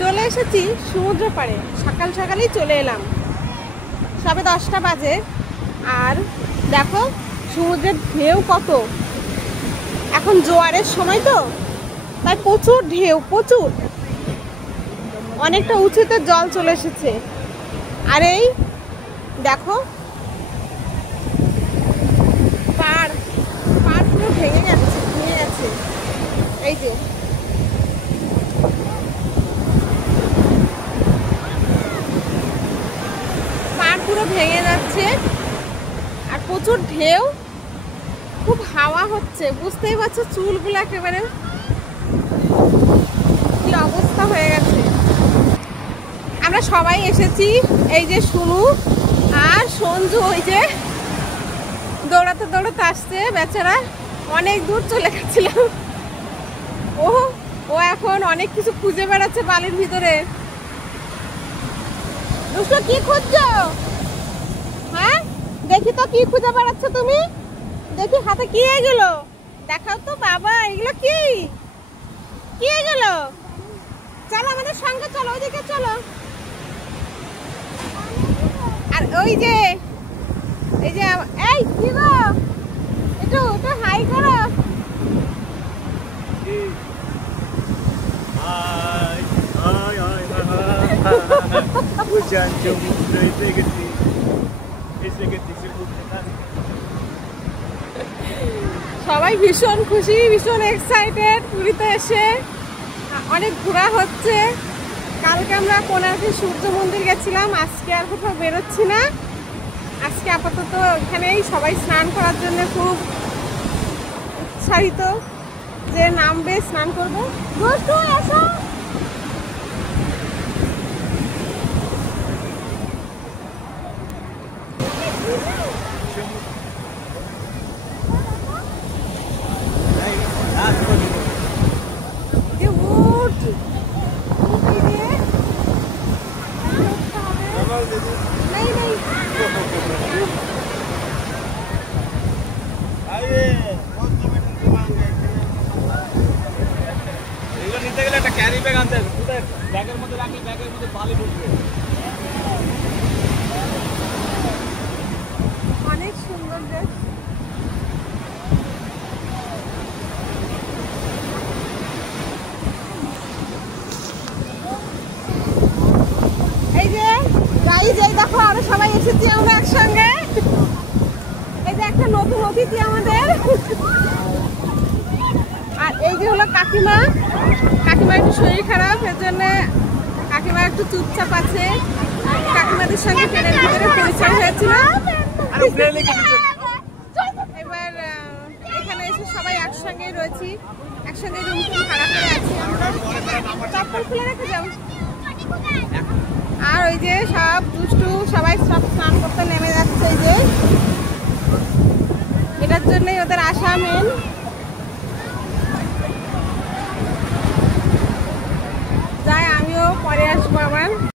চলে এসেছি সমুদ্র পাড়ে, সকাল সকালেই চলে এলাম, সবে 10টা বাজে। আর দেখো সমুদ্রের ঢেউ কত, এখন জোয়ারের সময় তো তাই প্রচুর ঢেউ, প্রচুর, অনেকটা উঁচুতে জল চলে এসেছে। আর এই দেখো পাড় পুরো ভেঙে গেছে, এই যে পুরো ভেঙে যাচ্ছে আর প্রচুর ঢেউ, খুব হাওয়া হচ্ছে, বুঝতেই পারছো চুলগুলো একেবারে কি অবস্থা হয়ে গেছে। আমরা সবাই এসেছি, এই যে সুনু আর সঞ্জু ওই যে দৌড়াতে দৌড়াতে আসছে, বেচারা অনেক দূর চলে গেছিল। ও এখন অনেক কিছু খুঁজে বেড়াচ্ছে বালির ভিতরে। দুষ্টু কি খুঁজছো? হ্যাঁ দেখি তো কি খুঁজে বেড়াচ্ছ তুমি, দেখি হাতে কি এগুলো দেখাও তো। বাবা এগুলো কি এগুলো? চলো আমাদের সঙ্গে চলো, ওইদিকে চলো। আর ওই যে এই কি গো, একটু হাই করো। সবাই ভীষণ খুশি, ভীষণ এক্সাইটেড। পুরীতে এসে অনেক ঘোরা হচ্ছে। কালকে আমরা কোণার্কের সূর্য মন্দির গেছিলাম, আজকে আর কোথাও বেরোচ্ছি না। আজকে আপাতত এখানেই সবাই স্নান করার জন্য খুব উৎসাহিত যে নামবে, স্নান করবো। দুষ্টু এসো। অনেক সুন্দর দেশ। এই যে গাইজ, এই দেখো আরো সবাই এসেছি আমরা একসঙ্গে। এই যে একটা নতুন অতিথি আমাদের। আর এই যে হলো কাকিমা একটু শরীর খারাপ, এর জন্য কাকিমা একটু চুপচাপ আছে। কাকিমাদের সঙ্গে ট্রেনের ভিতরে পরিচয় হয়েছিল, এবার এখানে এসে সবাই একসঙ্গে রয়েছি, একসঙ্গে রুম ভাড়া করে আছি। চপ্পল খুলে রেখে যাও। আর ওই যে সব দুষ্টু সবাই সব স্নান করতে নেমে যাচ্ছে, এই যে এটার জন্যই ওদের আসা মেন।